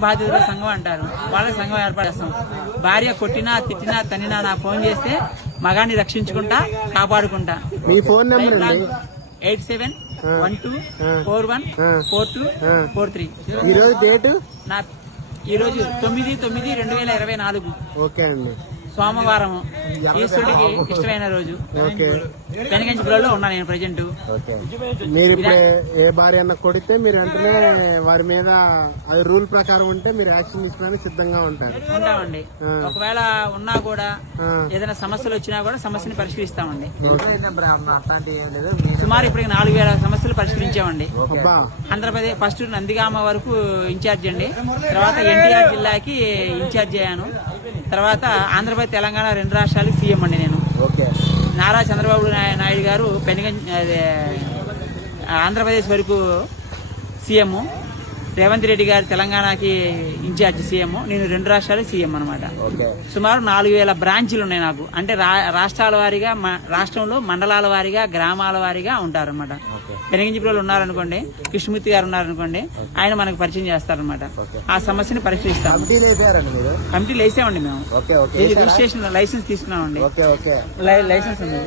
బాధితుల సంఘం అంటారు. వాళ్ళ సంఘం ఏర్పాటు చేస్తాం. భార్య కొట్టినా తిట్టినా తన్నినా నా ఫోన్ చేస్తే మగాన్ని రక్షించుకుంటా కాపాడుకుంటా. మీ phone number eight seven one two four one four two four three. ఈ రోజు డేటు? నా ఈరోజు తొమ్మిది తొమ్మిది రెండు వేల ఇరవై నాలుగు. ఓకే అండి. సోమవారం ఈశ్వరుడికి ఇష్టమైన రోజు. ఓకే. పెనగంచిపురంలో ఉన్నా నేను ప్రజెంట్ ఓకే. మీరు ఇప్పుడు ఏ- భార్య అన్న కొడితే మీరు వెంటనే వారి మీద అది రూల్ ప్రకారం ఉంటే మీరు యాక్షన్ తీసుకోవడానికి సిద్ధంగా ఉంటారు. ఉంటామండి. ఒకవేళ ఉన్నా కూడా. ఏదైనా సమస్యలు వచ్చినా కూడా సమస్యని పరిష్కరిస్తామండి. సుమారు ఇప్పటికి నాలుగు వేల సమస్యలు పరిష్కరించామండి. ఆంధ్రప్రదేశ్ ఫస్ట్ నందిగామ వరకు ఇన్ఛార్జ్ అండి. తర్వాత ఎన్టీఆర్ జిల్లాకి ఇన్ఛార్జ్ అయ్యాను. తర్వాత ఆంధ్రప్రదేశ్ తెలంగాణ రెండు రాష్ట్రాలకు సీఎం అండి నేను. ఓకే. నారా చంద్రబాబు నాయ- నాయుడు గారు పెనుగం ఆంధ్రప్రదేశ్ వరకు సీఎం. రేవంత్ రెడ్డి గారు తెలంగాణకి ఇన్ఛార్జ్ సీఎం. నేను రెండు రాష్ట్రాలు సీఎం అనమాట సుమారు నాలుగు వేల బ్రాంచీలు ఉన్నాయి నాకు. అంటే రాష్ట్రాల వారీగా రాష్ట్రంలో మండలాల వారీగా గ్రామాల వారీగా ఉంటారన్నమాట. పెనగించిపురంలో ఉన్నారనుకోండి కృష్ణమూర్తి గారు ఉన్నారనుకోండి ఆయన మనకు పరిచయం చేస్తారనమాట ఆ సమస్యని పరిష్కరిస్తాం. కమిటీలు వేసామండి మేము. రిజిస్ట్రేషన్ లైసెన్స్ తీసుకున్నామండి. లైసెన్స్ ఉంది.